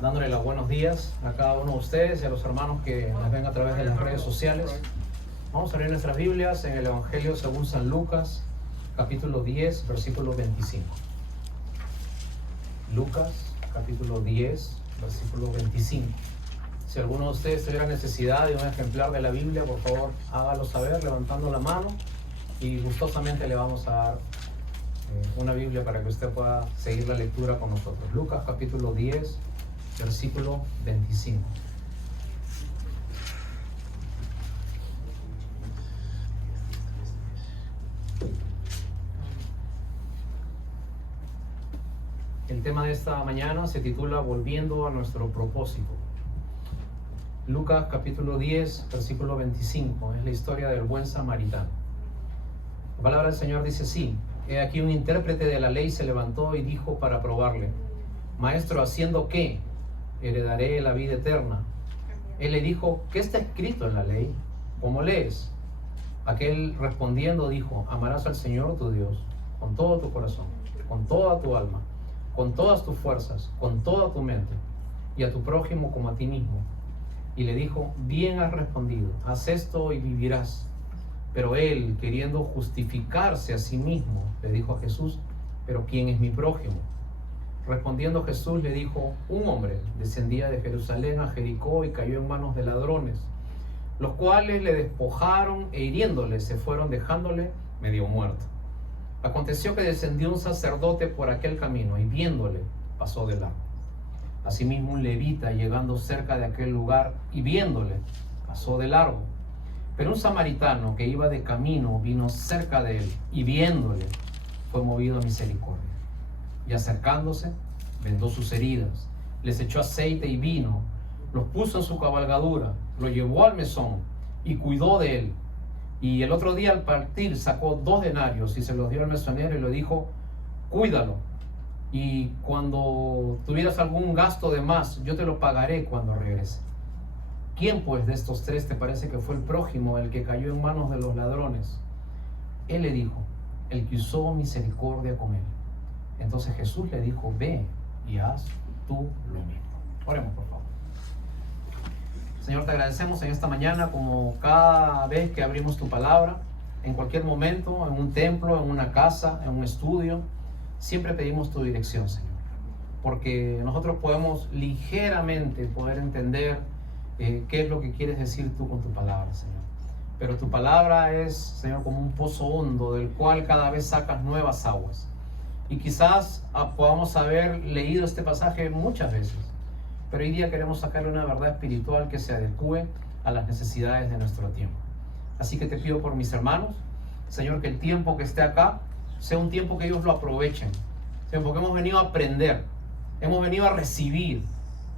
dándole los buenos días a cada uno de ustedes y a los hermanos que nos ven a través de las redes sociales. Vamos a abrir nuestras Biblias en el Evangelio según San Lucas, capítulo 10, versículo 25. Lucas, capítulo 10, versículo 25. Si alguno de ustedes tuviera necesidad de un ejemplar de la Biblia, por favor, hágalo saber levantando la mano y gustosamente le vamos a dar una Biblia para que usted pueda seguir la lectura con nosotros. Lucas, capítulo 10, versículo 25. El tema de esta mañana se titula Volviendo a nuestro propósito. Lucas capítulo 10, versículo 25, es la historia del buen samaritano. La palabra del Señor dice así: He aquí un intérprete de la ley se levantó y dijo para probarle: Maestro, ¿haciendo qué? Heredaré la vida eterna. Él le dijo: ¿Qué está escrito en la ley? ¿Cómo lees? Aquel respondiendo dijo: Amarás al Señor tu Dios con todo tu corazón, con toda tu alma, con todas tus fuerzas, con toda tu mente, y a tu prójimo como a ti mismo. Y le dijo: Bien has respondido, haz esto y vivirás. Pero él, queriendo justificarse a sí mismo, le dijo a Jesús: ¿Pero quién es mi prójimo? Respondiendo Jesús le dijo: Un hombre descendía de Jerusalén a Jericó y cayó en manos de ladrones, los cuales le despojaron e hiriéndole se fueron dejándole medio muerto. Aconteció que descendió un sacerdote por aquel camino y viéndole pasó de largo. Asimismo un levita, llegando cerca de aquel lugar y viéndole pasó de largo. Pero un samaritano que iba de camino vino cerca de él y viéndole fue movido a misericordia. Y acercándose, vendó sus heridas, les echó aceite y vino, los puso en su cabalgadura, lo llevó al mesón y cuidó de él. Y el otro día al partir sacó 2 denarios y se los dio al mesonero y le dijo: Cuídalo, y cuando tuvieras algún gasto de más, yo te lo pagaré cuando regrese. ¿Quién pues de estos 3 te parece que fue el prójimo, el que cayó en manos de los ladrones? Él le dijo: el que usó misericordia con él. Entonces Jesús le dijo: Ve y haz tú lo mismo. Oremos, por favor. Señor, te agradecemos en esta mañana, como cada vez que abrimos tu palabra, en cualquier momento, en un templo, en una casa, en un estudio, siempre pedimos tu dirección, Señor, porque nosotros podemos ligeramente poder entender qué es lo que quieres decir tú con tu palabra, Señor. Pero tu palabra es, Señor, como un pozo hondo del cual cada vez sacas nuevas aguas. Y quizás podamos haber leído este pasaje muchas veces, pero hoy día queremos sacarle una verdad espiritual que se adecue a las necesidades de nuestro tiempo. Así que te pido por mis hermanos, Señor, que el tiempo que esté acá sea un tiempo que ellos lo aprovechen, Señor, porque hemos venido a aprender, hemos venido a recibir,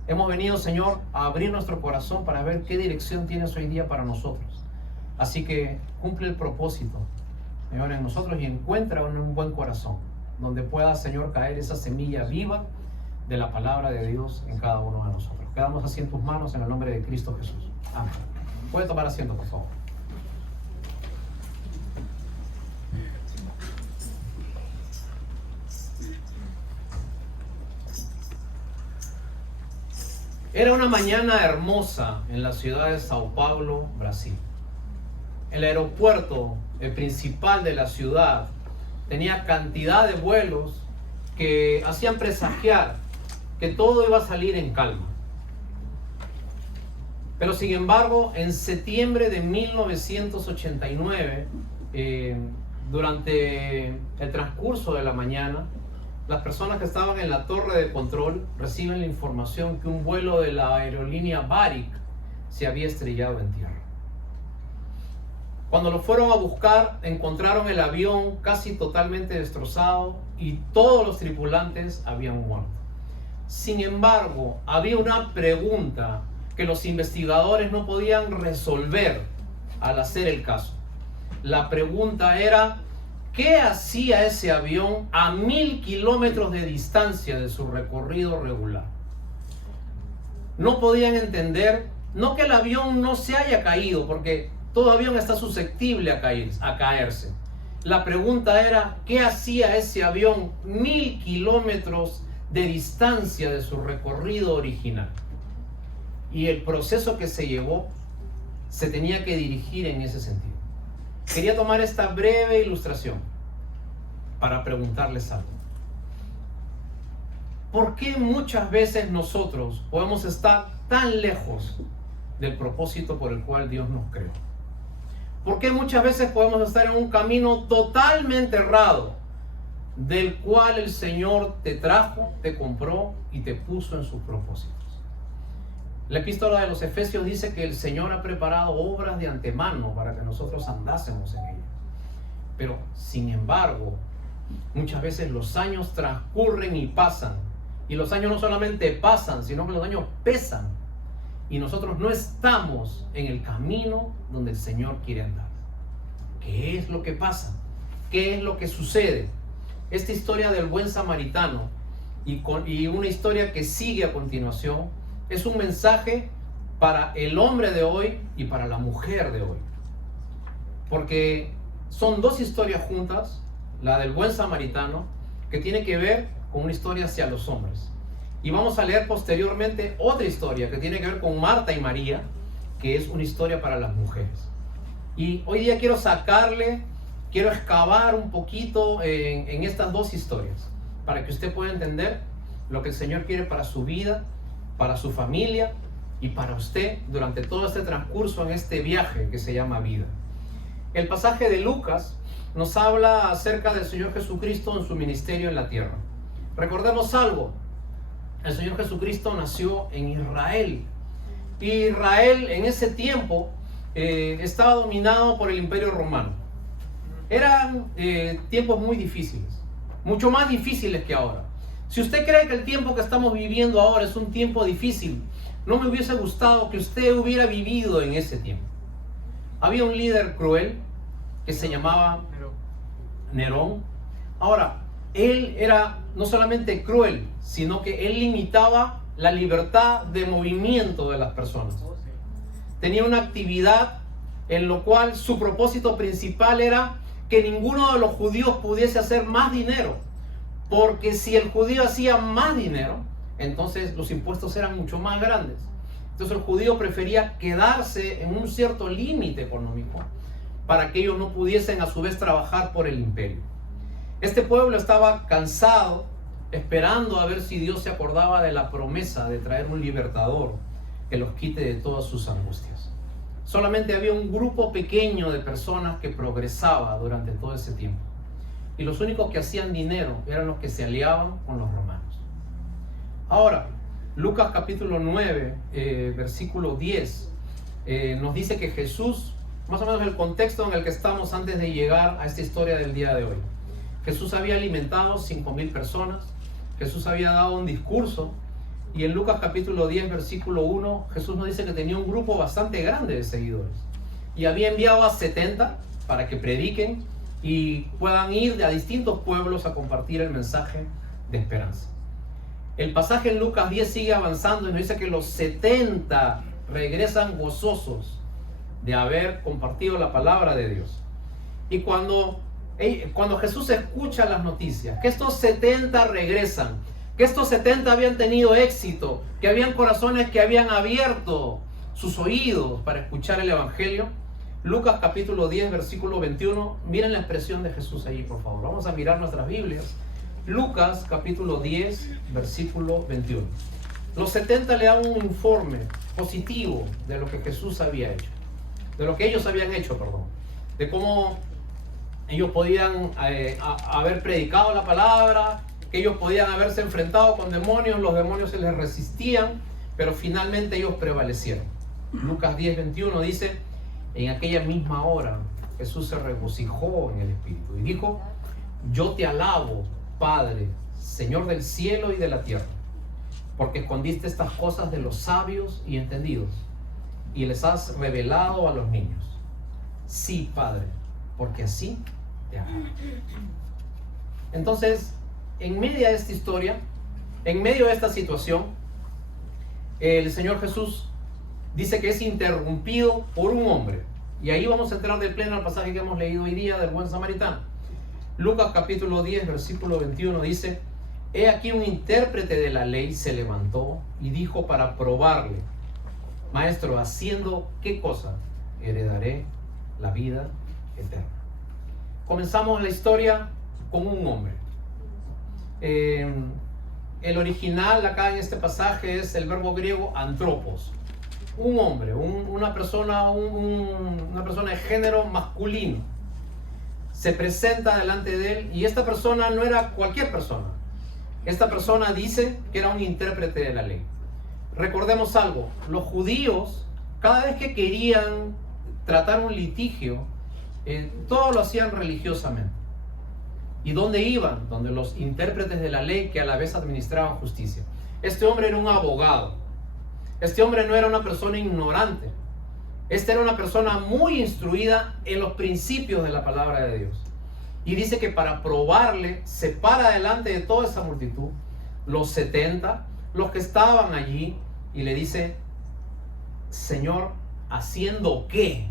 hemos venido, Señor, a abrir nuestro corazón para ver qué dirección tienes hoy día para nosotros. Así que cumple el propósito, Señor, en nosotros y encuentra un buen corazón, donde pueda, Señor, caer esa semilla viva de la palabra de Dios en cada uno de nosotros. Quedamos así en tus manos en el nombre de Cristo Jesús. Amén. Puede tomar asiento, por favor. Era una mañana hermosa en la ciudad de Sao Paulo, Brasil. El aeropuerto, el principal de la ciudad, tenía cantidad de vuelos que hacían presagiar que todo iba a salir en calma. Pero sin embargo, en septiembre de 1989, durante el transcurso de la mañana, las personas que estaban en la torre de control reciben la información que un vuelo de la aerolínea Varig se había estrellado en tierra. Cuando lo fueron a buscar, encontraron el avión casi totalmente destrozado y todos los tripulantes habían muerto. Sin embargo, había una pregunta que los investigadores no podían resolver al hacer el caso. La pregunta era: ¿qué hacía ese avión a 1000 kilómetros de distancia de su recorrido regular? No podían entender, no que el avión no se haya caído, porque todo avión está susceptible a caerse. La pregunta era: ¿qué hacía ese avión 1000 kilómetros de distancia de su recorrido original. Y el proceso que se llevó se tenía que dirigir en ese sentido. Quería tomar esta breve ilustración para preguntarles algo. ¿Por qué muchas veces nosotros podemos estar tan lejos del propósito por el cual Dios nos creó? ¿Por qué muchas veces podemos estar en un camino totalmente errado del cual el Señor te trajo, te compró y te puso en sus propósitos? La epístola de los Efesios dice que el Señor ha preparado obras de antemano para que nosotros andásemos en ellas. Pero, sin embargo, muchas veces los años transcurren y pasan. Y los años no solamente pasan, sino que los años pesan. Y nosotros no estamos en el camino donde el Señor quiere andar. ¿Qué es lo que pasa? ¿Qué es lo que sucede? Esta historia del buen samaritano y una historia que sigue a continuación es un mensaje para el hombre de hoy y para la mujer de hoy. Porque son dos historias juntas, la del buen samaritano, que tiene que ver con una historia hacia los hombres. Y vamos a leer posteriormente otra historia que tiene que ver con Marta y María, que es una historia para las mujeres. Y hoy día quiero excavar un poquito en estas dos historias, para que usted pueda entender lo que el Señor quiere para su vida, para su familia y para usted durante todo este transcurso en este viaje que se llama vida. El pasaje de Lucas nos habla acerca del Señor Jesucristo en su ministerio en la tierra. Recordemos algo, el Señor Jesucristo nació en Israel. Y Israel en ese tiempo estaba dominado por el Imperio Romano. Eran tiempos muy difíciles, mucho más difíciles que ahora. Si usted cree que el tiempo que estamos viviendo ahora es un tiempo difícil, no me hubiese gustado que usted hubiera vivido en ese tiempo. Había un líder cruel que se llamaba Nerón. Ahora, él era no solamente cruel, sino que él limitaba la libertad de movimiento de las personas. Tenía una actividad en lo cual su propósito principal era que ninguno de los judíos pudiese hacer más dinero. Porque si el judío hacía más dinero, entonces los impuestos eran mucho más grandes. Entonces el judío prefería quedarse en un cierto límite económico para que ellos no pudiesen a su vez trabajar por el imperio. Este pueblo estaba cansado, esperando a ver si Dios se acordaba de la promesa de traer un libertador que los quite de todas sus angustias. Solamente había un grupo pequeño de personas que progresaba durante todo ese tiempo. Y los únicos que hacían dinero eran los que se aliaban con los romanos. Ahora, Lucas capítulo 9, versículo 10, nos dice que Jesús, más o menos el contexto en el que estamos antes de llegar a esta historia del día de hoy. Jesús había alimentado 5,000 personas, Jesús había dado un discurso, y en Lucas capítulo 10, versículo 1, Jesús nos dice que tenía un grupo bastante grande de seguidores. Y había enviado a 70 para que prediquen y puedan ir a distintos pueblos a compartir el mensaje de esperanza. El pasaje en Lucas 10 sigue avanzando y nos dice que los 70 regresan gozosos de haber compartido la palabra de Dios. Y cuando Jesús escucha las noticias, que estos 70 regresan, que estos 70 habían tenido éxito, que habían corazones que habían abierto sus oídos para escuchar el Evangelio, Lucas capítulo 10, versículo 21, miren la expresión de Jesús ahí, por favor. Vamos a mirar nuestras Biblias. Lucas capítulo 10, versículo 21. Los 70 le dan un informe positivo de lo que Jesús había hecho, de lo que ellos habían hecho, de cómo ellos podían haber predicado la palabra, que ellos podían haberse enfrentado con demonios, los demonios se les resistían, pero finalmente ellos prevalecieron. Lucas 10, 21 dice: en aquella misma hora Jesús se regocijó en el Espíritu y dijo: yo te alabo, Padre, Señor del cielo y de la tierra, porque escondiste estas cosas de los sabios y entendidos y les has revelado a los niños. Sí, Padre, porque así te agrada. Entonces, en medio de esta historia, en medio de esta situación, el Señor Jesús dice que es interrumpido por un hombre. Y ahí vamos a entrar de pleno al pasaje que hemos leído hoy día del buen samaritano. Lucas capítulo 10, versículo 21 dice: He aquí un intérprete de la ley se levantó y dijo para probarle: Maestro, ¿haciendo qué cosa heredaré la vida eterna? Comenzamos la historia con un hombre. El original acá en este pasaje es el verbo griego antropos. Un hombre, una persona de género masculino. Se presenta delante de él y esta persona no era cualquier persona. Esta persona dice que era un intérprete de la ley. Recordemos algo, los judíos, cada vez que querían tratar un litigio, todo lo hacían religiosamente. ¿Y dónde iban? Donde los intérpretes de la ley, que a la vez administraban justicia. Este hombre era un abogado. Este hombre no era una persona ignorante. Esta era una persona muy instruida en los principios de la palabra de Dios. Y dice que para probarle, se para delante de toda esa multitud, los 70, los que estaban allí, y le dice: Señor, ¿haciendo qué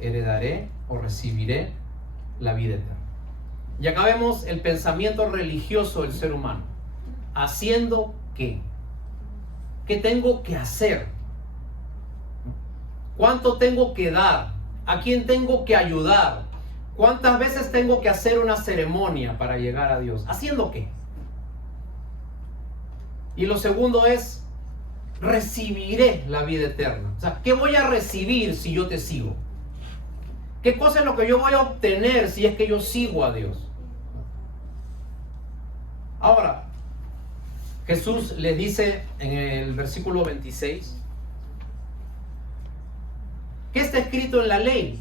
heredaré o recibiré la vida eterna? Y acá vemos el pensamiento religioso del ser humano. ¿Haciendo qué? ¿Qué tengo que hacer? ¿Cuánto tengo que dar? ¿A quién tengo que ayudar? ¿Cuántas veces tengo que hacer una ceremonia para llegar a Dios? ¿Haciendo qué? Y lo segundo es: recibiré la vida eterna. O sea, ¿qué voy a recibir si yo te sigo? ¿Qué cosa es lo que yo voy a obtener si es que yo sigo a Dios? Ahora, Jesús les dice en el versículo 26, ¿qué está escrito en la ley?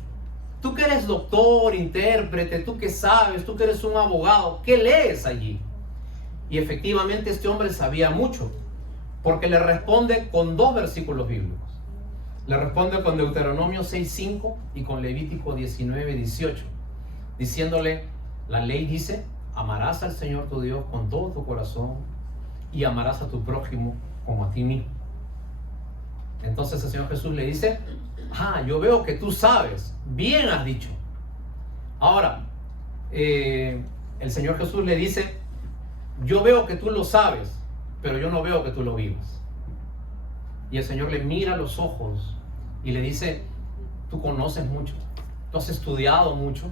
Tú que eres doctor, intérprete, tú que sabes, tú que eres un abogado, ¿qué lees allí? Y efectivamente este hombre sabía mucho, porque le responde con dos versículos bíblicos. Le responde con Deuteronomio 6:5 y con Levítico 19:18, diciéndole: la ley dice, amarás al Señor tu Dios con todo tu corazón y amarás a tu prójimo como a ti mismo. Entonces el Señor Jesús le dice: yo veo que tú sabes, bien has dicho. Ahora, el Señor Jesús le dice: yo veo que tú lo sabes, pero yo no veo que tú lo vivas. Y el Señor le mira a los ojos y le dice: tú conoces mucho, tú has estudiado mucho,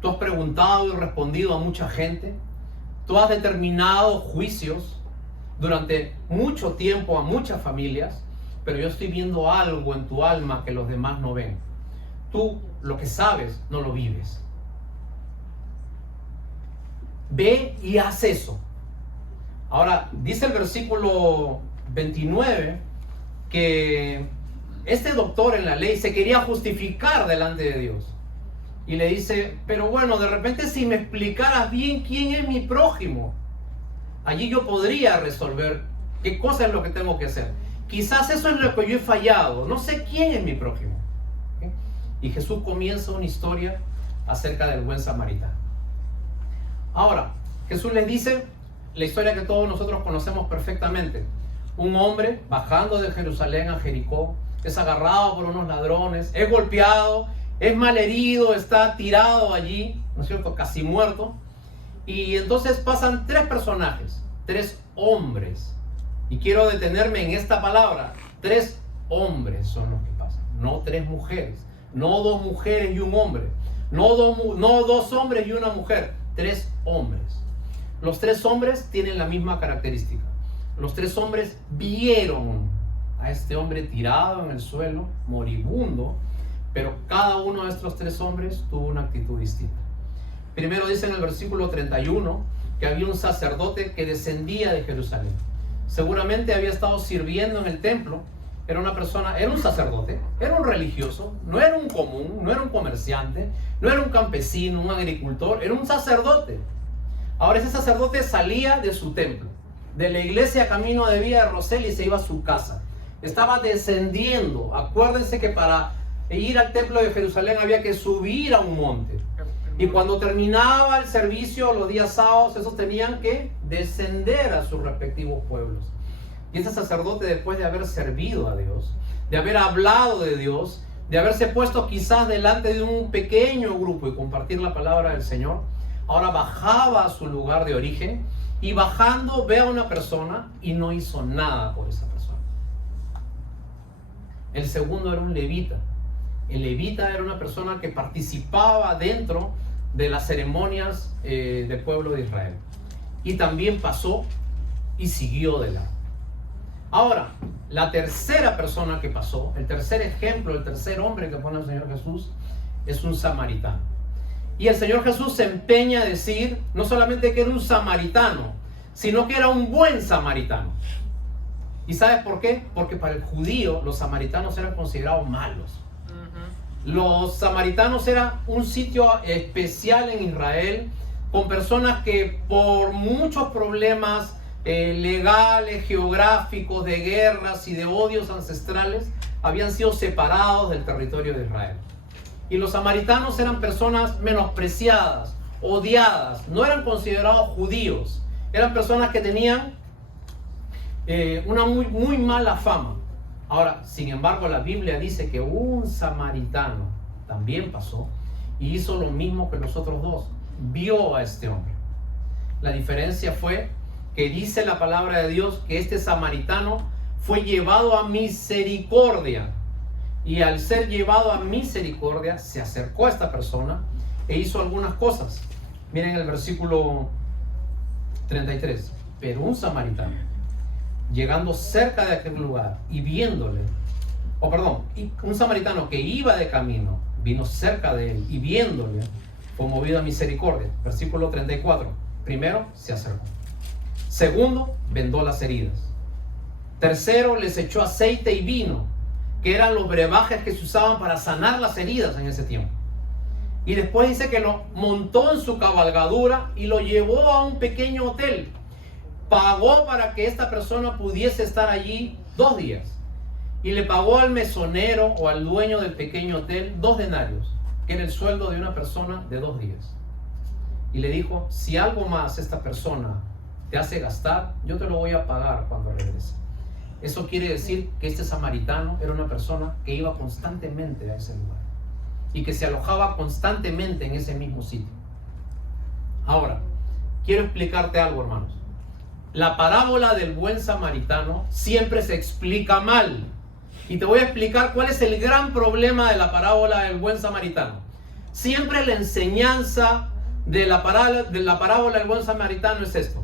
tú has preguntado y respondido a mucha gente, tú has determinado juicios durante mucho tiempo a muchas familias, pero yo estoy viendo algo en tu alma que los demás no ven. Tú lo que sabes no lo vives. Ve y haz eso. Ahora, dice el versículo 29 que este doctor en la ley se quería justificar delante de Dios. Y le dice: pero bueno, de repente si me explicaras bien quién es mi prójimo, allí yo podría resolver qué cosa es lo que tengo que hacer. Quizás eso es lo que yo he fallado. No sé quién es mi prójimo. ¿Okay? Y Jesús comienza una historia acerca del buen samaritano. Ahora, Jesús les dice la historia que todos nosotros conocemos perfectamente. Un hombre bajando de Jerusalén a Jericó es agarrado por unos ladrones, es golpeado, es malherido, está tirado allí, ¿no es cierto?, casi muerto. Y entonces pasan tres personajes, tres hombres. Y quiero detenerme en esta palabra: tres hombres son los que pasan, no tres mujeres, no dos mujeres y un hombre, no dos hombres y una mujer, tres hombres. Los tres hombres tienen la misma característica. Los tres hombres vieron a este hombre tirado en el suelo, moribundo, pero cada uno de estos tres hombres tuvo una actitud distinta. Primero dice en el versículo 31 que había un sacerdote que descendía de Jerusalén. Seguramente había estado sirviendo en el templo. Era una persona, era un sacerdote, era un religioso, no era un común, no era un comerciante, no era un campesino, un agricultor, era un sacerdote. Ahora ese sacerdote salía de su templo, de la iglesia camino de Villa de Rosell, y se iba a su casa. Estaba descendiendo. Acuérdense que para ir al templo de Jerusalén había que subir a un monte. Y cuando terminaba el servicio los días sábados, esos tenían que descender a sus respectivos pueblos. Y ese sacerdote, después de haber servido a Dios, de haber hablado de Dios, de haberse puesto quizás delante de un pequeño grupo y compartir la palabra del Señor, ahora bajaba a su lugar de origen y bajando ve a una persona y no hizo nada por esa persona. El segundo era un levita. El levita era una persona que participaba dentro de las ceremonias del pueblo de Israel. Y también pasó y siguió de lado. Ahora, la tercera persona que pasó, el tercer ejemplo, el tercer hombre que pone el Señor Jesús, es un samaritano. Y el Señor Jesús se empeña a decir no solamente que era un samaritano, sino que era un buen samaritano. ¿Y sabes por qué? Porque para el judío los samaritanos eran considerados malos. Los samaritanos eran un sitio especial en Israel con personas que por muchos problemas legales, geográficos, de guerras y de odios ancestrales habían sido separados del territorio de Israel. Y los samaritanos eran personas menospreciadas, odiadas, no eran considerados judíos, eran personas que tenían una muy mala fama. Ahora, sin embargo, la Biblia dice que un samaritano también pasó y hizo lo mismo que los otros dos, vio a este hombre. La diferencia fue que dice la palabra de Dios que este samaritano fue llevado a misericordia. Y al ser llevado a misericordia, se acercó a esta persona e hizo algunas cosas. Miren el versículo 33. Pero un samaritano, llegando cerca de aquel lugar y viéndole, un samaritano que iba de camino, vino cerca de él y viéndole, fue movido a misericordia. Versículo 34. Primero, se acercó. Segundo, vendó las heridas. Tercero, les echó aceite y vino, que eran los brebajes que se usaban para sanar las heridas en ese tiempo. Y después dice que lo montó en su cabalgadura y lo llevó a un pequeño hotel. Pagó para que esta persona pudiese estar allí 2 días. Y le pagó al mesonero o al dueño del pequeño hotel 2 denarios, que era el sueldo de una persona de 2 días. Y le dijo, si algo más esta persona te hace gastar, yo te lo voy a pagar cuando regrese. Eso quiere decir que este samaritano era una persona que iba constantemente a ese lugar y que se alojaba constantemente en ese mismo sitio. Ahora, quiero explicarte algo, hermanos. La parábola del buen samaritano siempre se explica mal. Y te voy a explicar cuál es el gran problema de la parábola del buen samaritano. Siempre la enseñanza de la parábola del buen samaritano es esto.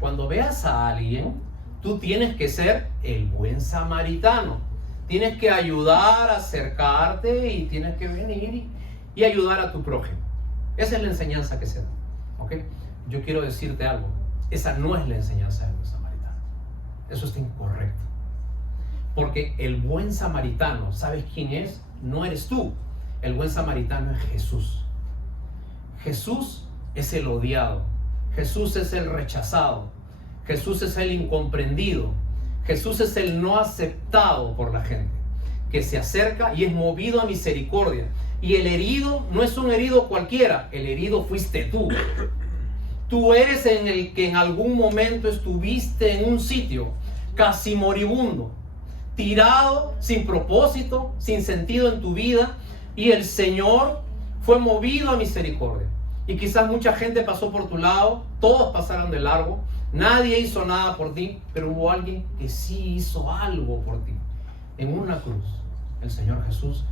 Cuando veas a alguien, tú tienes que ser el buen samaritano. Tienes que ayudar, acercarte y tienes que venir y ayudar a tu prójimo. Esa es la enseñanza que se da. ¿Ok? Yo quiero decirte algo. Esa no es la enseñanza del buen samaritano. Eso está incorrecto. Porque el buen samaritano, ¿sabes quién es? No eres tú. El buen samaritano es Jesús. Jesús es el odiado. Jesús es el rechazado. Jesús es el incomprendido. Jesús es el no aceptado por la gente, que se acerca y es movido a misericordia. Y el herido no es un herido cualquiera, el herido fuiste tú. Tú eres en el que en algún momento estuviste en un sitio casi moribundo, tirado, sin propósito, sin sentido en tu vida, y el Señor fue movido a misericordia. Y quizás mucha gente pasó por tu lado, todos pasaron de largo, nadie hizo nada por ti, pero hubo alguien que sí hizo algo por ti. En una cruz, el Señor Jesús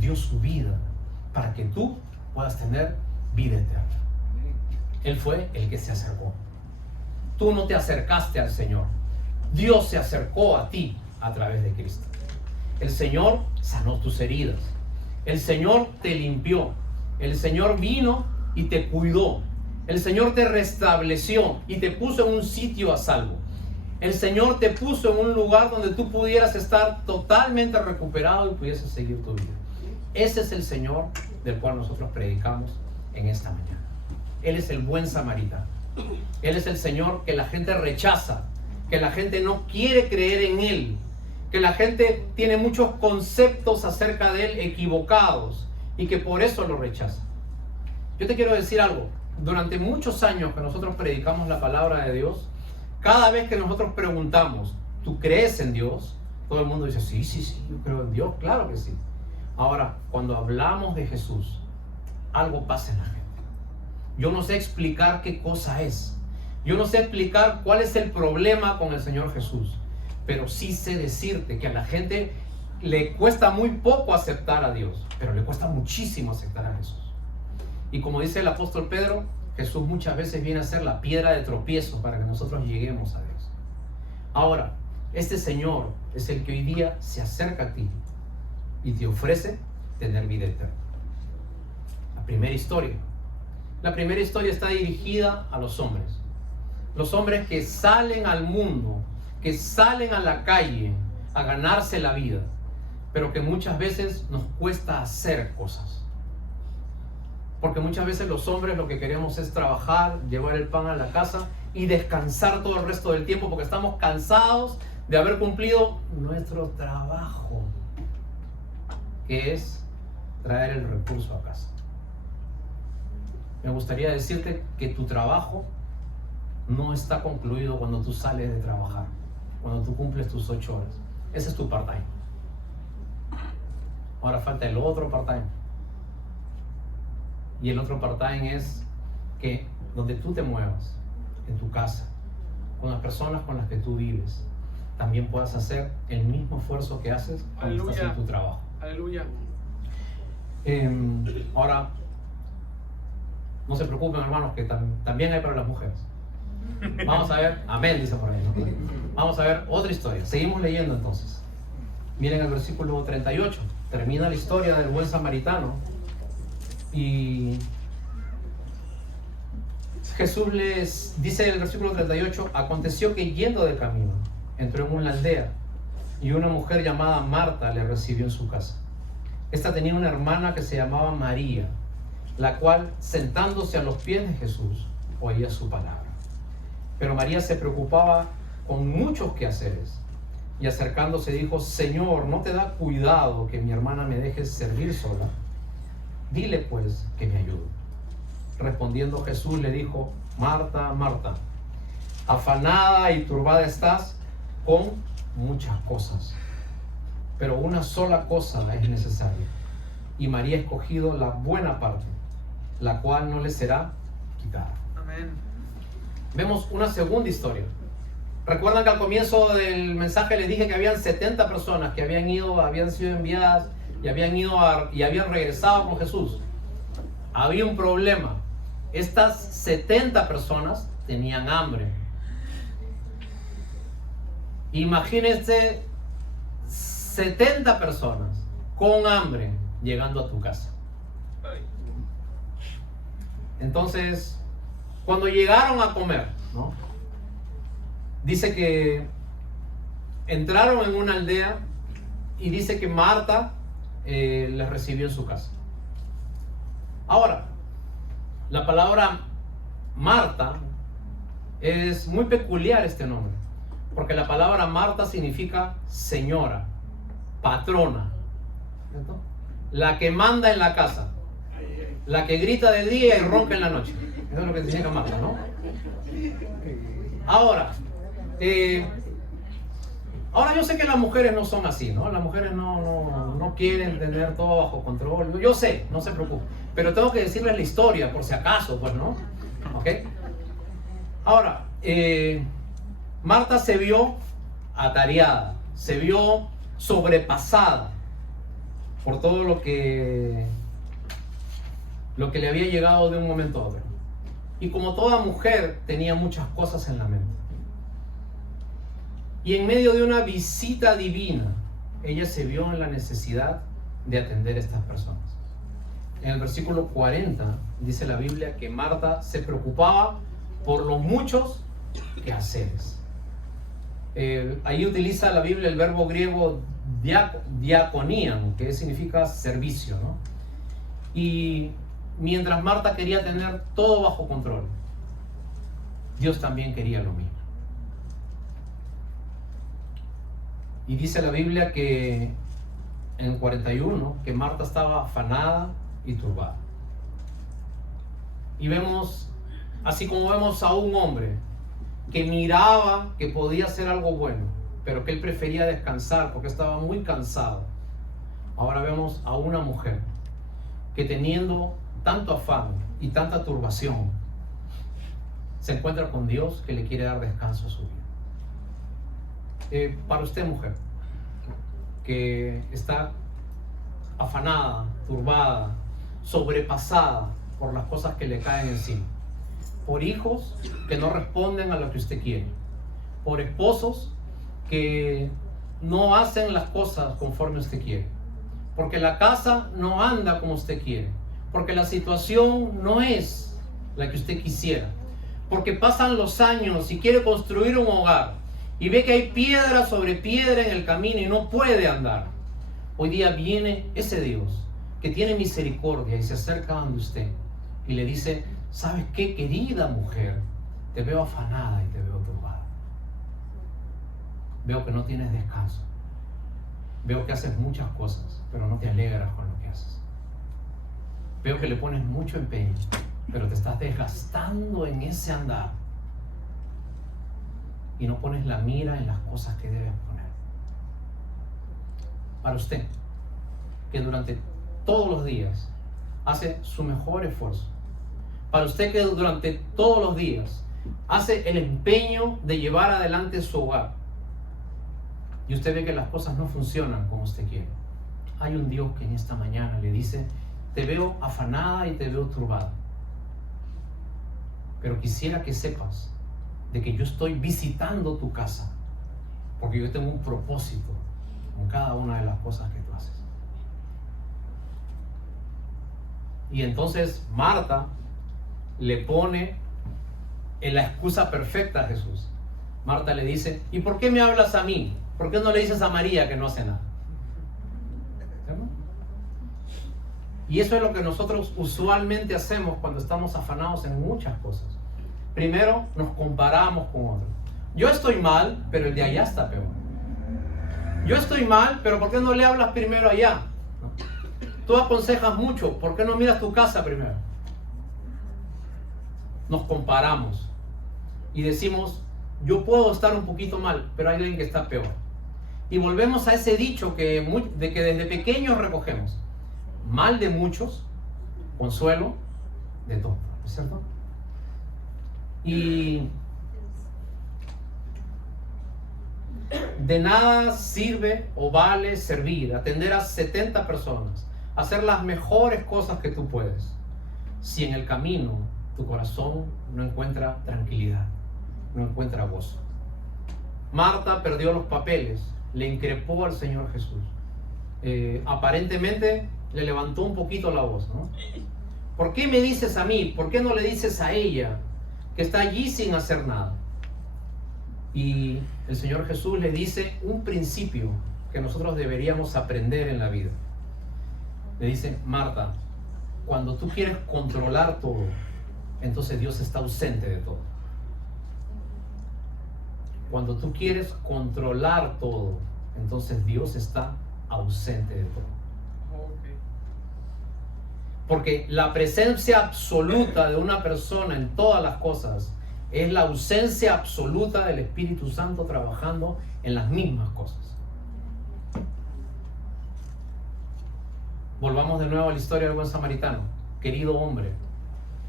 dio su vida para que tú puedas tener vida eterna. Él fue el que se acercó. Tú no te acercaste al Señor. Dios se acercó a ti a través de Cristo. El Señor sanó tus heridas. El Señor te limpió. El Señor vino y te cuidó. El Señor te restableció y te puso en un sitio a salvo. El Señor te puso en un lugar donde tú pudieras estar totalmente recuperado y pudieses seguir tu vida. Ese es el Señor del cual nosotros predicamos en esta mañana. Él es el buen samaritano. Él es el Señor que la gente rechaza, que la gente no quiere creer en Él, que la gente tiene muchos conceptos acerca de Él equivocados y que por eso lo rechaza. Yo te quiero decir algo. Durante muchos años que nosotros predicamos la palabra de Dios, cada vez que nosotros preguntamos, ¿tú crees en Dios? Todo el mundo dice, sí, yo creo en Dios, claro que sí. Ahora, cuando hablamos de Jesús, algo pasa en la gente. Yo no sé explicar qué cosa es. Yo no sé explicar cuál es el problema con el Señor Jesús, pero sí sé decirte que a la gente le cuesta muy poco aceptar a Dios, pero le cuesta muchísimo aceptar a Jesús. Y como dice el apóstol Pedro, Jesús muchas veces viene a ser la piedra de tropiezo para que nosotros lleguemos a Dios. Ahora, este Señor es el que hoy día se acerca a ti y te ofrece tener vida eterna. La primera historia está dirigida a los hombres. Los hombres que salen al mundo, que salen a la calle a ganarse la vida, pero que muchas veces nos cuesta hacer cosas. Porque muchas veces los hombres lo que queremos es trabajar, llevar el pan a la casa y descansar todo el resto del tiempo porque estamos cansados de haber cumplido nuestro trabajo, que es traer el recurso a casa. Me gustaría decirte que tu trabajo no está concluido cuando tú sales de trabajar, cuando tú cumples tus 8 horas. Ese es tu part-time. Ahora falta el otro part-time. Y el otro part-time es que donde tú te muevas, en tu casa, con las personas con las que tú vives, también puedas hacer el mismo esfuerzo que haces cuando estás en tu trabajo. Aleluya. Ahora, no se preocupen, hermanos, que también hay para las mujeres. Vamos a ver, amén, dice por ahí, ¿no? Vamos a ver otra historia. Seguimos leyendo entonces. Miren el versículo 38. Termina la historia del buen samaritano. Y Jesús les dice en el versículo 38: aconteció que yendo de camino, entró en una aldea y una mujer llamada Marta le recibió en su casa. Esta tenía una hermana que se llamaba María, la cual, sentándose a los pies de Jesús, oía su palabra. Pero María se preocupaba con muchos quehaceres y acercándose dijo: Señor, ¿no te da cuidado que mi hermana me deje servir sola? Dile pues que me ayude. Respondiendo Jesús le dijo: Marta, Marta, afanada y turbada estás con muchas cosas, pero una sola cosa es necesaria, y María ha escogido la buena parte, la cual no le será quitada. Amén. Vemos una segunda historia. Recuerdan que al comienzo del mensaje les dije que habían 70 personas que habían sido enviadas y habían regresado con Jesús. Había un problema. Estas 70 personas tenían hambre. Imagínense 70 personas con hambre llegando a tu casa. Entonces, cuando llegaron a comer, ¿no? Dice que entraron en una aldea y dice que Marta les recibió en su casa. Ahora, la palabra Marta es muy peculiar, este nombre, porque la palabra Marta significa señora, patrona, ¿cierto? La que manda en la casa, la que grita de día y ronca en la noche. Eso es lo que significa Marta, ¿no? Ahora yo sé que las mujeres no son así, ¿no? Las mujeres no quieren tener todo bajo control. Yo sé, no se preocupen. Pero tengo que decirles la historia, por si acaso, pues, ¿no? ¿Ok? Ahora, Marta se vio atareada, se vio sobrepasada por todo lo que le había llegado de un momento a otro. Y como toda mujer, tenía muchas cosas en la mente. Y en medio de una visita divina, ella se vio en la necesidad de atender a estas personas. En el versículo 40 dice la Biblia que Marta se preocupaba por los muchos quehaceres. Ahí utiliza la Biblia el verbo griego diaconían, que significa servicio, ¿no? Y mientras Marta quería tener todo bajo control, Dios también quería lo mismo. Y dice la Biblia que en 41 que Marta estaba afanada y turbada. Y vemos, así como vemos a un hombre que miraba que podía hacer algo bueno, pero que él prefería descansar porque estaba muy cansado. Ahora vemos a una mujer que, teniendo tanto afán y tanta turbación, se encuentra con Dios que le quiere dar descanso a su vida. Para usted, mujer, que está afanada, turbada, sobrepasada por las cosas que le caen encima, por hijos que no responden a lo que usted quiere, por esposos que no hacen las cosas conforme usted quiere, porque la casa no anda como usted quiere, porque la situación no es la que usted quisiera, porque pasan los años y quiere construir un hogar y ve que hay piedra sobre piedra en el camino y no puede andar. Hoy día viene ese Dios que tiene misericordia y se acerca donde usted y le dice: ¿sabes qué, querida mujer? Te veo afanada y te veo turbada. Veo que no tienes descanso. Veo que haces muchas cosas, pero no te alegras con lo que haces. Veo que le pones mucho empeño, pero te estás desgastando en ese andar y no pones la mira en las cosas que debes poner. Para usted, que durante todos los días hace su mejor esfuerzo, para usted que durante todos los días hace el empeño de llevar adelante su hogar y usted ve que las cosas no funcionan como usted quiere, hay un Dios que en esta mañana le dice: te veo afanada y te veo turbada, pero quisiera que sepas de que yo estoy visitando tu casa, porque yo tengo un propósito con cada una de las cosas que tú haces. Y entonces Marta le pone en la excusa perfecta a Jesús. Marta le dice: ¿y por qué me hablas a mí? ¿Por qué no le dices a María que no hace nada? ¿Entiendes? Y eso es lo que nosotros usualmente hacemos cuando estamos afanados en muchas cosas. Primero nos comparamos con otros. Yo estoy mal, pero el de allá está peor. Yo estoy mal, pero ¿por qué no le hablas primero allá? ¿No? Tú aconsejas mucho, ¿por qué no miras tu casa primero? Nos comparamos y decimos: yo puedo estar un poquito mal, pero hay alguien que está peor. Y volvemos a ese dicho de que desde pequeños recogemos: mal de muchos, consuelo de todos, ¿no es cierto? Y de nada sirve o vale servir, atender a 70 personas, hacer las mejores cosas que tú puedes, si en el camino tu corazón no encuentra tranquilidad, no encuentra gozo. Marta perdió los papeles, le increpó al Señor Jesús. Aparentemente le levantó un poquito la voz, ¿no? ¿Por qué me dices a mí? ¿Por qué no le dices a ella, que está allí sin hacer nada? Y el Señor Jesús le dice un principio que nosotros deberíamos aprender en la vida. Le dice: Marta, cuando tú quieres controlar todo, entonces Dios está ausente de todo. Cuando tú quieres controlar todo, entonces Dios está ausente de todo. Porque la presencia absoluta de una persona en todas las cosas es la ausencia absoluta del Espíritu Santo trabajando en las mismas cosas. Volvamos de nuevo a la historia del buen samaritano. Querido hombre,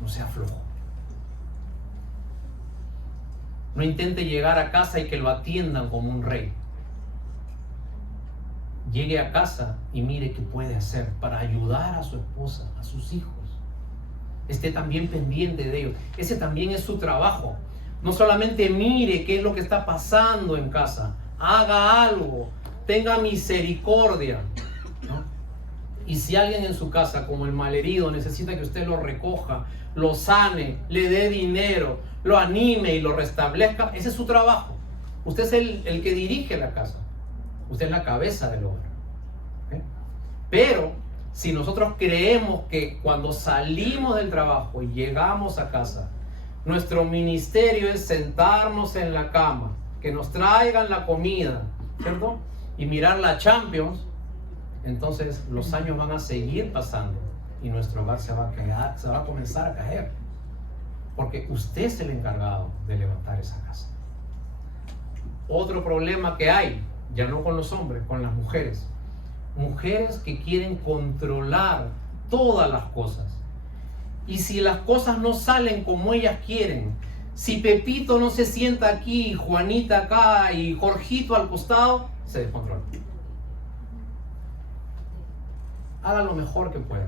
no sea flojo. No intente llegar a casa y que lo atiendan como un rey. Llegue a casa y mire qué puede hacer para ayudar a su esposa, a sus hijos. Esté también pendiente de ellos. Ese también es su trabajo. No solamente mire qué es lo que está pasando en casa. Haga algo. Tenga misericordia, ¿no? Y si alguien en su casa, como el malherido, necesita que usted lo recoja, lo sane, le dé dinero, lo anime y lo restablezca, ese es su trabajo. Usted es el que dirige la casa. Usted es la cabeza del hogar. ¿Okay? Pero si nosotros creemos que cuando salimos del trabajo y llegamos a casa, nuestro ministerio es sentarnos en la cama, que nos traigan la comida, ¿cierto? Y mirar la Champions, entonces los años van a seguir pasando y nuestro hogar se va a comenzar a caer. Porque usted es el encargado de levantar esa casa. Otro problema que hay, ya no con los hombres, con las mujeres. Mujeres que quieren controlar todas las cosas. Y si las cosas no salen como ellas quieren, Si Pepito no se sienta aquí, Juanita acá y Jorgito al costado, se descontrola. Haga lo mejor que pueda,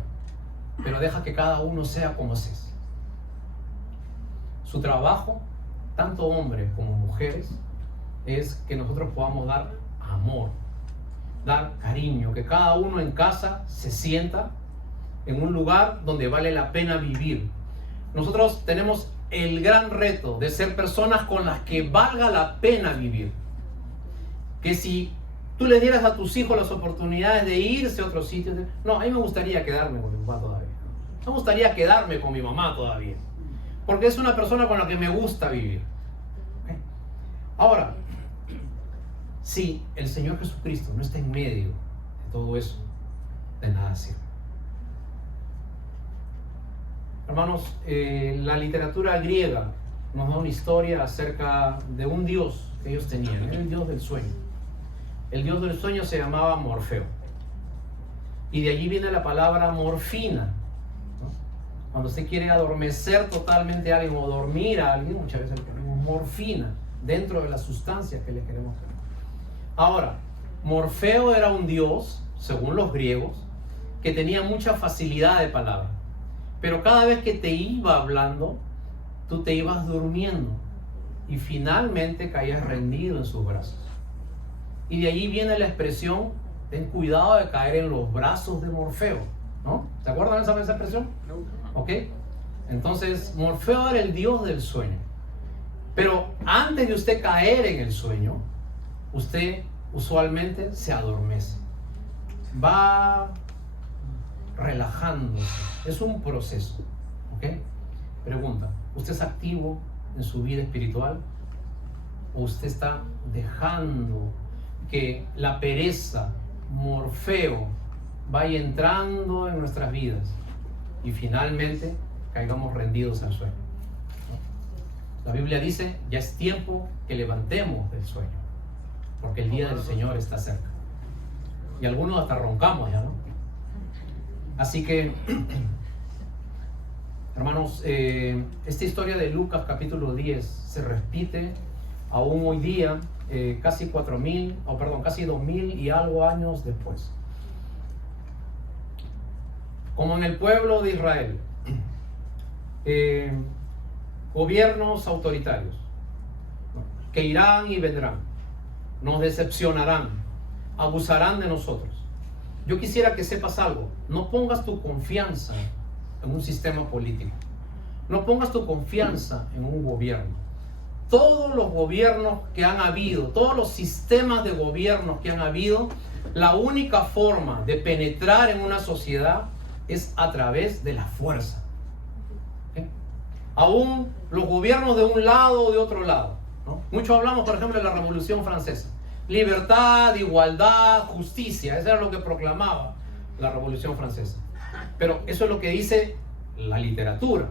pero deja que cada uno sea como es. Su trabajo, tanto hombres como mujeres, es que nosotros podamos dar amor, dar cariño, que cada uno en casa se sienta en un lugar donde vale la pena vivir. Nosotros tenemos el gran reto de ser personas con las que valga la pena vivir. Que si tú les dieras a tus hijos las oportunidades de irse a otro sitio, no, a mí me gustaría quedarme con mi papá todavía. Me gustaría quedarme con mi mamá todavía. Porque es una persona con la que me gusta vivir. ¿Okay? Ahora, si el Señor Jesucristo no está en medio de todo eso, de nada sirve. Hermanos, la literatura griega nos da una historia acerca de un dios que ellos tenían, era el dios del sueño. El dios del sueño se llamaba Morfeo. Y de allí viene la palabra morfina, ¿no? Cuando usted quiere adormecer totalmente a alguien o dormir a alguien, muchas veces le ponemos morfina dentro de las sustancias que le queremos poner. Ahora, Morfeo era un dios, según los griegos, que tenía mucha facilidad de palabra. Pero cada vez que te iba hablando, tú te ibas durmiendo y finalmente caías rendido en sus brazos. Y de allí viene la expresión, ten cuidado de caer en los brazos de Morfeo, ¿no? ¿Se acuerdan de esa expresión? ¿Ok? Entonces, Morfeo era el dios del sueño. Pero antes de usted caer en el sueño, usted usualmente se adormece. Va relajándose. Es un proceso. ¿Ok? Pregunta, ¿usted es activo en su vida espiritual? ¿O usted está dejando que la pereza, Morfeo, vaya entrando en nuestras vidas y finalmente caigamos rendidos al sueño? La Biblia dice, ya es tiempo que levantemos del sueño, porque el día del Señor está cerca. Y algunos hasta roncamos ya, ¿no? Así que, hermanos, esta historia de Lucas capítulo 10 se repite aún hoy día, casi 2000 y algo años después. Como en el pueblo de Israel, gobiernos autoritarios que irán y vendrán, nos decepcionarán, abusarán de nosotros. Yo quisiera que sepas algo, no pongas tu confianza en un sistema político, no pongas tu confianza en un gobierno. Todos los gobiernos que han habido, todos los sistemas de gobiernos que han habido, la única forma de penetrar en una sociedad es a través de la fuerza. ¿Okay? Aún los gobiernos de un lado o de otro lado, ¿no? Mucho hablamos, por ejemplo, de la Revolución Francesa. Libertad, igualdad, justicia, eso era lo que proclamaba la Revolución Francesa. Pero eso es lo que dice la literatura.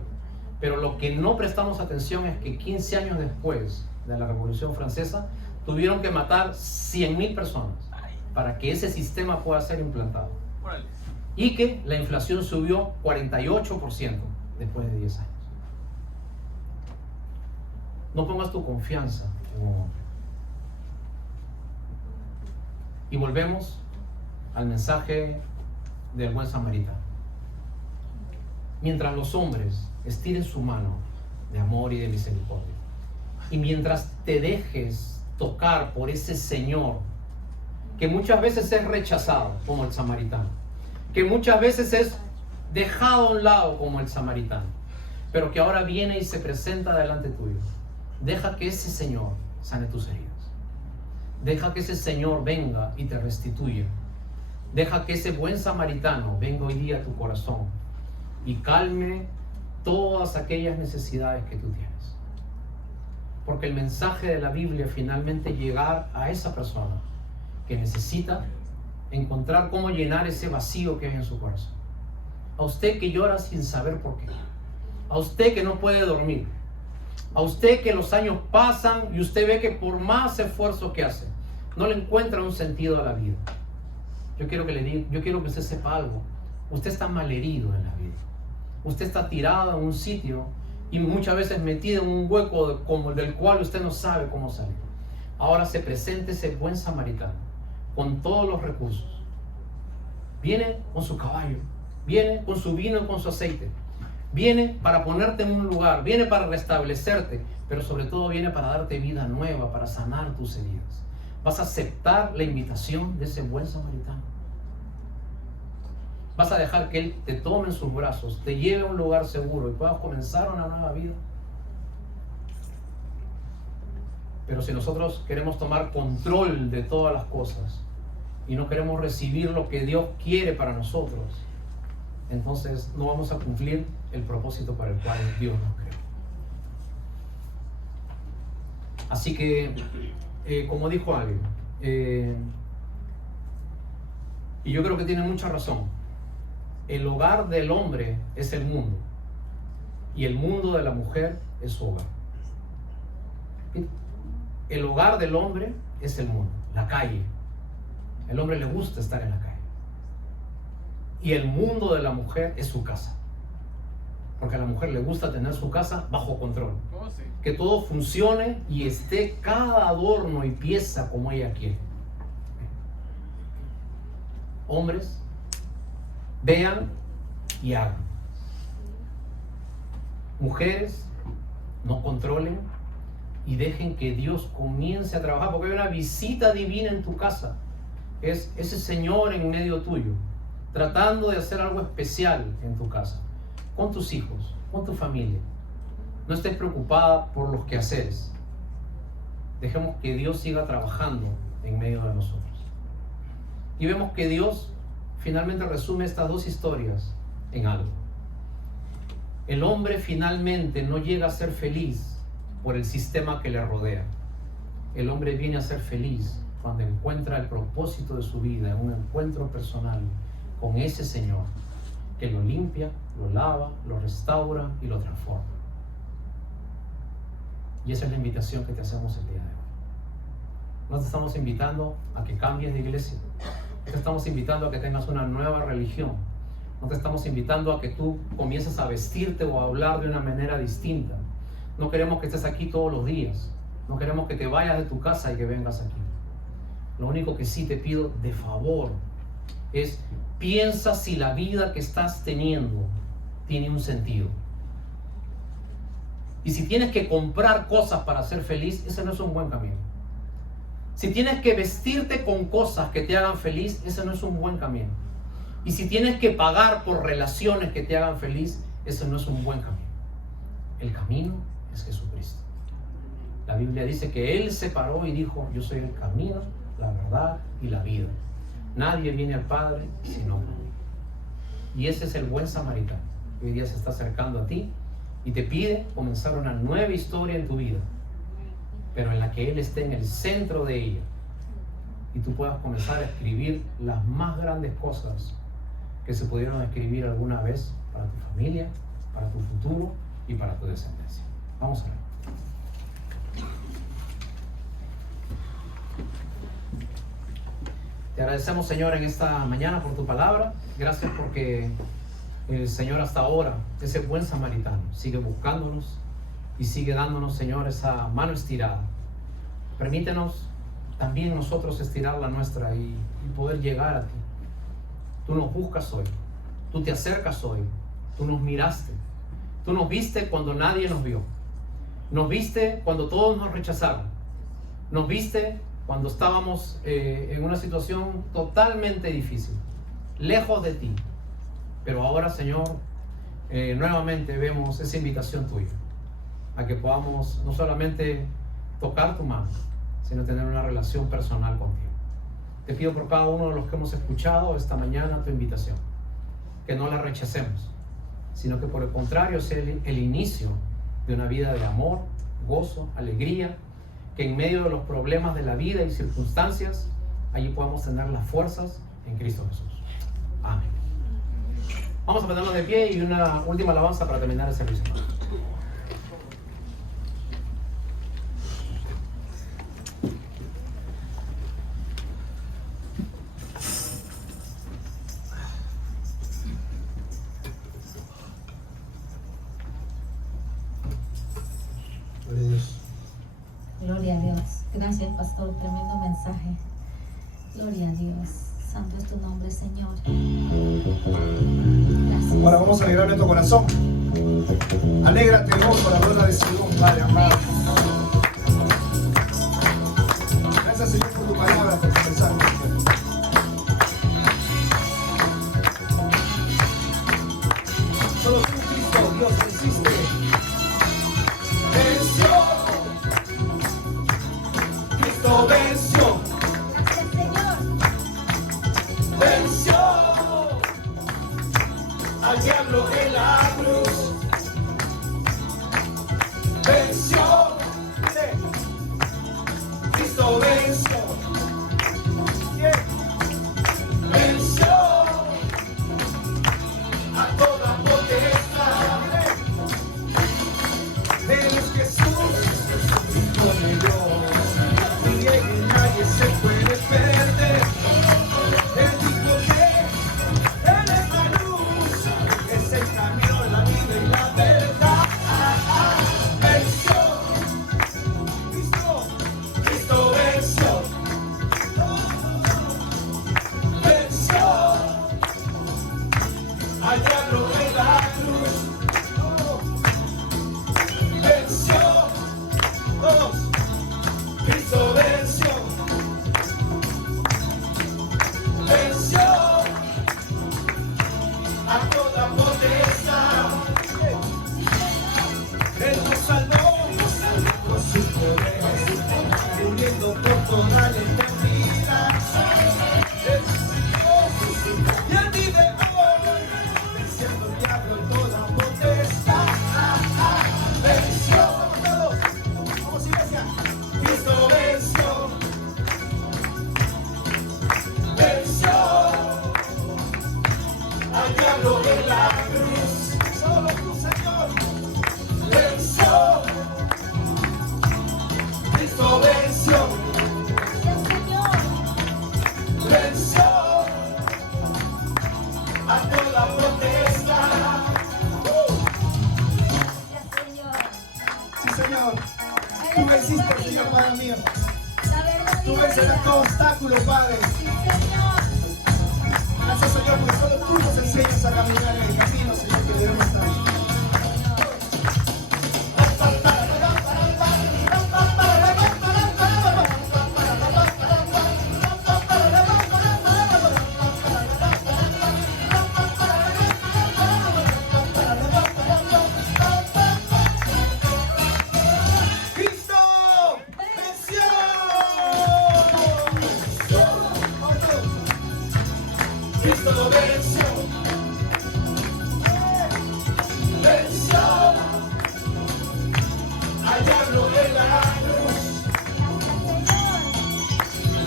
Pero lo que no prestamos atención es que 15 años después de la Revolución Francesa tuvieron que matar 100.000 personas para que ese sistema pueda ser implantado. Y que la inflación subió 48% después de 10 años. No pongas tu confianza en un hombre. Y volvemos al mensaje del buen samaritano. Mientras los hombres estiren su mano de amor y de misericordia, y mientras te dejes tocar por ese Señor que muchas veces es rechazado como el samaritano, que muchas veces es dejado a un lado como el samaritano, pero que ahora viene y se presenta delante tuyo, deja que ese Señor sane tus heridas. Deja que ese Señor venga y te restituya. Deja que ese buen samaritano venga hoy día a tu corazón y calme todas aquellas necesidades que tú tienes. Porque el mensaje de la Biblia finalmente llegar a esa persona que necesita encontrar cómo llenar ese vacío que hay en su corazón. A usted que llora sin saber por qué. A usted que no puede dormir. A usted que los años pasan y usted ve que por más esfuerzo que hace, no le encuentra un sentido a la vida. Yo quiero que usted sepa algo. Usted está malherido en la vida. Usted está tirado en un sitio y muchas veces metida en un hueco como del cual usted no sabe cómo salir. Ahora se presenta ese buen samaritano con todos los recursos. Viene con su caballo, viene con su vino y con su aceite, viene para ponerte en un lugar, viene para restablecerte, pero sobre todo viene para darte vida nueva, para sanar tus heridas. Vas a aceptar la invitación de ese buen samaritano. Vas a dejar que Él te tome en sus brazos, te lleve a un lugar seguro y puedas comenzar una nueva vida. Pero si nosotros queremos tomar control de todas las cosas y no queremos recibir lo que Dios quiere para nosotros, entonces no vamos a cumplir el propósito para el cual Dios nos creó. Así que, como dijo alguien, y yo creo que tiene mucha razón, el hogar del hombre es el mundo y el mundo de la mujer es su hogar. El hogar del hombre es el mundo, la calle. El hombre le gusta estar en la calle. Y el mundo de la mujer es su casa. Porque a la mujer le gusta tener su casa bajo control. Oh, sí. Que todo funcione y esté cada adorno y pieza como ella quiere. Hombres, vean y hagan. Mujeres, no controlen y dejen que Dios comience a trabajar, porque hay una visita divina en tu casa. Es ese Señor en medio tuyo, tratando de hacer algo especial en tu casa, con tus hijos, con tu familia. No estés preocupada por los quehaceres. Dejemos que Dios siga trabajando en medio de nosotros. Y vemos que Dios finalmente resume estas dos historias en algo. El hombre finalmente no llega a ser feliz por el sistema que le rodea. El hombre viene a ser feliz cuando encuentra el propósito de su vida en un encuentro personal con ese Señor que lo limpia, lo lava, lo restaura y lo transforma. Y esa es la invitación que te hacemos el día de hoy. No te estamos invitando a que cambies de iglesia. No te estamos invitando a que tengas una nueva religión. No te estamos invitando a que tú comiences a vestirte o a hablar de una manera distinta. No queremos que estés aquí todos los días. No queremos que te vayas de tu casa y que vengas aquí. Lo único que sí te pido de favor es piensa si la vida que estás teniendo tiene un sentido. Y si tienes que comprar cosas para ser feliz, ese no es un buen camino. Si tienes que vestirte con cosas que te hagan feliz, ese no es un buen camino. Y si tienes que pagar por relaciones que te hagan feliz, ese no es un buen camino. El camino es Jesucristo. La Biblia dice que Él se paró y dijo: yo soy el camino, la verdad y la vida. Nadie viene al Padre sino por mí. Y ese es el buen samaritano que hoy día se está acercando a ti y te pide comenzar una nueva historia en tu vida, pero en la que Él esté en el centro de ella y tú puedas comenzar a escribir las más grandes cosas que se pudieron escribir alguna vez para tu familia, para tu futuro y para tu descendencia. Vamos a ver. Te agradecemos, Señor, en esta mañana por tu palabra. Gracias porque el Señor hasta ahora, ese buen samaritano, sigue buscándonos y sigue dándonos, Señor, esa mano estirada. Permítenos también nosotros estirar la nuestra y poder llegar a ti. Tú nos buscas hoy, tú te acercas hoy, tú nos miraste, tú nos viste cuando nadie nos vio, nos viste cuando todos nos rechazaron, nos viste cuando estábamos en una situación totalmente difícil, lejos de ti. Pero ahora, Señor, nuevamente vemos esa invitación tuya a que podamos no solamente tocar tu mano, sino tener una relación personal contigo. Te pido por cada uno de los que hemos escuchado esta mañana tu invitación, que no la rechacemos, sino que por el contrario sea el inicio de una vida de amor, gozo, alegría, que en medio de los problemas de la vida y circunstancias, allí podamos tener las fuerzas en Cristo Jesús. Amén. Vamos a ponernos de pie y una última alabanza para terminar el servicio. Gracias, pastor. Tremendo mensaje. Gloria a Dios. Santo es tu nombre, Señor. Gracias. Ahora vamos a alegrar nuestro corazón. Alégrate, Dios, por haberla decidido, Padre amado. Gracias, Señor, por tu palabra, por tu mensaje. Solo tú, Cristo, Dios, venciste. Venció. Cristo venció. Gracias, Señor. Venció al diablo en la cruz. Venció. Cristo venció. Venció a toda potestad. Eres Jesús, Hijo de Dios, y en él nadie se puede perder. Él dijo que Él es la luz, es el camino, la vida y la verdad. Venció, Cristo venció. Venció al diablo en la cruz. Venció, todos. Cristo venció. Venció a toda potestad. Él nos salvó con su poder, muriendo por toda la eternidad. Él vivió y Él vive hoy, venciendo el diablo en toda potestad. Venció, todos, vamos iglesia. Cristo venció. Venció al diablo en la cruz. Solo tú, Señor. Venció. Cristo venció. Gracias, Señor. Venció a toda potestad. Gracias, Señor. Sí, Señor. Tú venciste, Señor, Padre mío. La verdad y Tú la vencerás vida. todo obstáculo, Padre. Sí, Señor. Gracias, Señor, porque solo tú nos enseñas a caminar en el camino, Señor, que debemos estar. ¡Cristo venció! Cristo venció. Venció al diablo en la cruz.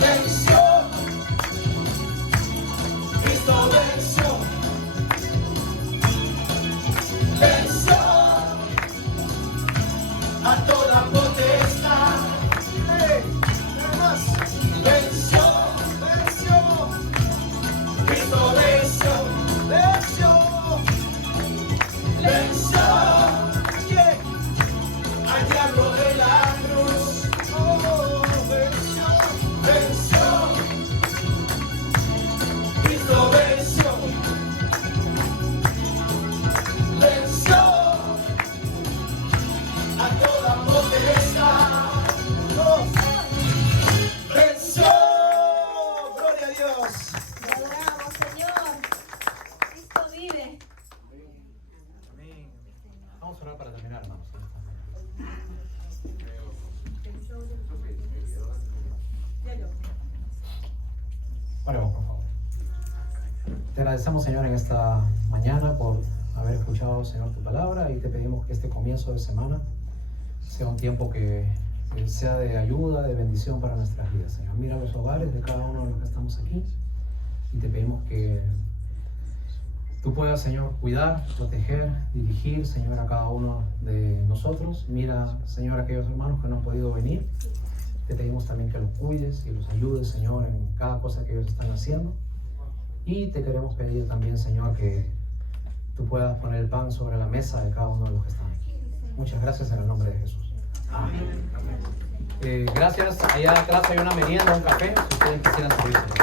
Venció. Cristo venció. Venció a toda potestad. Más. Venció. Venció. Cristo venció. Venció. Venció. ¿Quién? Al diablo de la cruz. Oh, venció. Venció. Cristo venció. Venció a toda potestad. Oh, venció. Gloria a Dios. Te adoramos, Señor. Cristo vive. Vamos a orar para terminar, hermanos. Oremos, por favor. Te agradecemos, Señor, en esta mañana por haber escuchado, Señor, tu palabra, y te pedimos que este comienzo de semana sea un tiempo que sea de ayuda, de bendición para nuestras vidas, Señor. Mira los hogares de cada uno de los que estamos aquí y te pedimos que tú puedas, Señor, cuidar, proteger, dirigir, Señor, a cada uno de nosotros. Mira, Señor, a aquellos hermanos que no han podido venir. Te pedimos también que los cuides y los ayudes, Señor, en cada cosa que ellos están haciendo. Y te queremos pedir también, Señor, que tú puedas poner el pan sobre la mesa de cada uno de los que están aquí. Muchas gracias en el nombre de Jesús. Amén. Gracias. Allá atrás hay una merienda, un café, si ustedes quisieran servirse.